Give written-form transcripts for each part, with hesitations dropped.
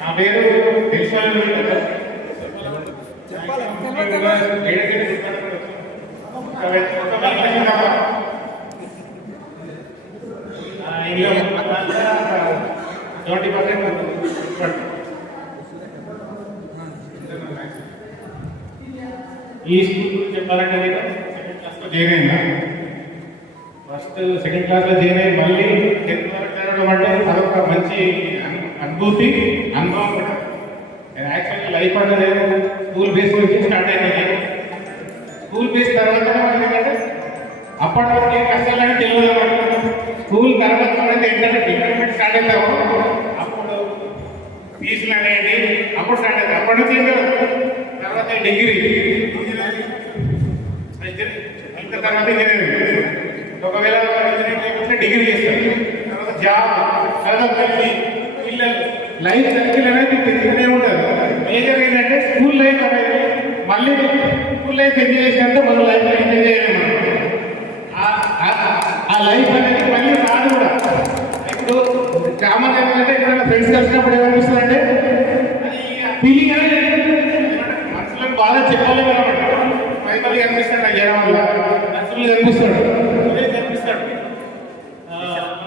నా పేరు తెలుసుకోవాలి ఈ స్కూల్ గురించి చెప్పాలంటే సెకండ్ క్లాస్లో జాయిన్ అయినా ఫస్ట్ సెకండ్ క్లాస్లో జాయిన్ అయ్యి మళ్ళీ 10th వరకు చదవడం అంటే అదొక మంచి అనుభూతి అనుభవం కూడా. యాక్చువల్గా లైఫ్ అనేది స్కూల్ బేస్ నుంచి స్టార్ట్ అయింది. స్కూల్ బేస్ తర్వాత ఏంటంటే అప్పటివరకు ఏం కష్టాలని తెలియదు అనమాట. స్కూల్ తర్వాత అయితే ఏంటంటే డిపార్ట్మెంట్ స్టార్ట్ అవుతాము అప్పుడు ఫీజులు అనేది అప్పుడు స్టార్ట్ అవుతాయి. అప్పటి నుంచి ఏం కాదు. తర్వాత డిగ్రీ ఇంకా తర్వాత ఇంజనీరింగ్. ఒకవేళ ఇంజనీరింగ్ లేకపోతే డిగ్రీ చేస్తారు. తర్వాత జాబ్ తర్వాత పిల్లలు లైఫ్ సర్కిల్ అనేది తిరుగుతూనే ఉంటుంది. మేజర్ ఏంటంటే స్కూల్ లైఫ్ అనేది మళ్ళీ స్కూల్ లైఫ్ ఎంజాయ్ చేసినంత మన లైఫ్ ఎంజాయ్ చేయాలి. ఆ లైఫ్ అనేది మళ్ళీ రాదు కూడా. ఇప్పుడు కామన్ ఏంటంటే ఎప్పుడైనా ఫ్రెండ్స్ కలిసినప్పుడు ఏమనిపిస్తుందంటే ఫీలింగ్ అనేది మనసులో బాగా చెప్పాలి అనమాట. మళ్ళీ కనిపిస్తాడు చేయడం వల్ల మనసులు కనిపిస్తాడు, కనిపిస్తాడు,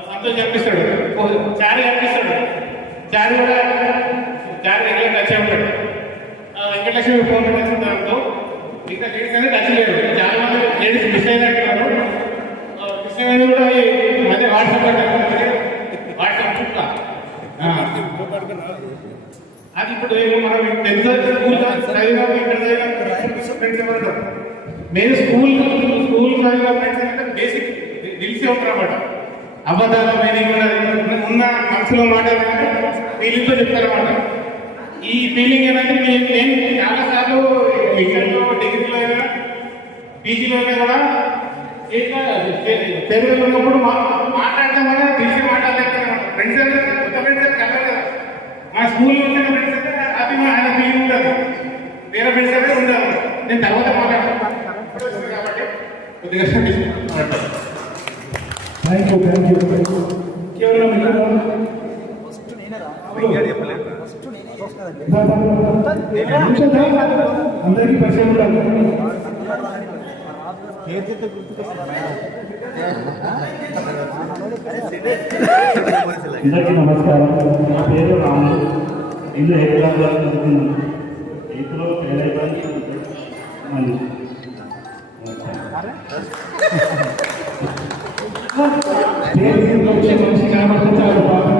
సంతోషం కనిపిస్తాడు, చారి కనిపిస్తాడు. చారి కూడా చారి ఎక్కడ టచ్ ఉంటాడు. వెంకటలక్ష్మి ఫోన్ దాంతో ఇంకా లేడీస్ అనేది టచ్ లేదు. చాలా మంది లేడీస్ మిస్ అయినట్టున్నారు. మిస్ అయినది కూడా మధ్య వాట్సాప్ చుట్టా అది ఇప్పుడు మనం తెలుసు. స్కూల్ చదివినా ఇక్కడ చదివినా నేను స్కూల్ చదివిన ఫ్రెండ్స్ ఏంటంటే బేసిక్ తెలిసి ఉంటారు అన్నమాట. అబద్ధాల మీనింగ్ ఉన్న మనసులో మాట ఫీలింగ్తో చెప్తారన్నమాట. ఈ ఫీలింగ్ ఏంటంటే నేను చాలాసార్లు ఇంటర్లో డిగ్రీలో అయినా పీజీలో అయినా కూడా తెలుగులో ఉన్నప్పుడు మాట్లాడడం వల్ల తెలిసి మాట్లాడలేకపోతే ఫ్రెండ్స్ అంటే కొత్త ఫ్రెండ్స్ అయితే కలరు కదా. మా స్కూల్లో ఉన్న ఫ్రెండ్స్ అయితే అది మా ఆయన ఫీలింగ్ ఉండదు. వేరే ఫ్రెండ్స్ అయితే ఉండదు. నేను తర్వాత మాట్లాడతాను కాబట్టి కొద్దిగా అందరికీ పరిచయం ఉండాలి. అందరికీ నమస్కారం. నా పేరు రాము. ఇల్లు హైదరాబాద్లో చదువుతున్నాను. 8th ఫెయిల్ అయిపోయి మళ్ళీ పేరు మనిషి కనబడితే చాలా బాగా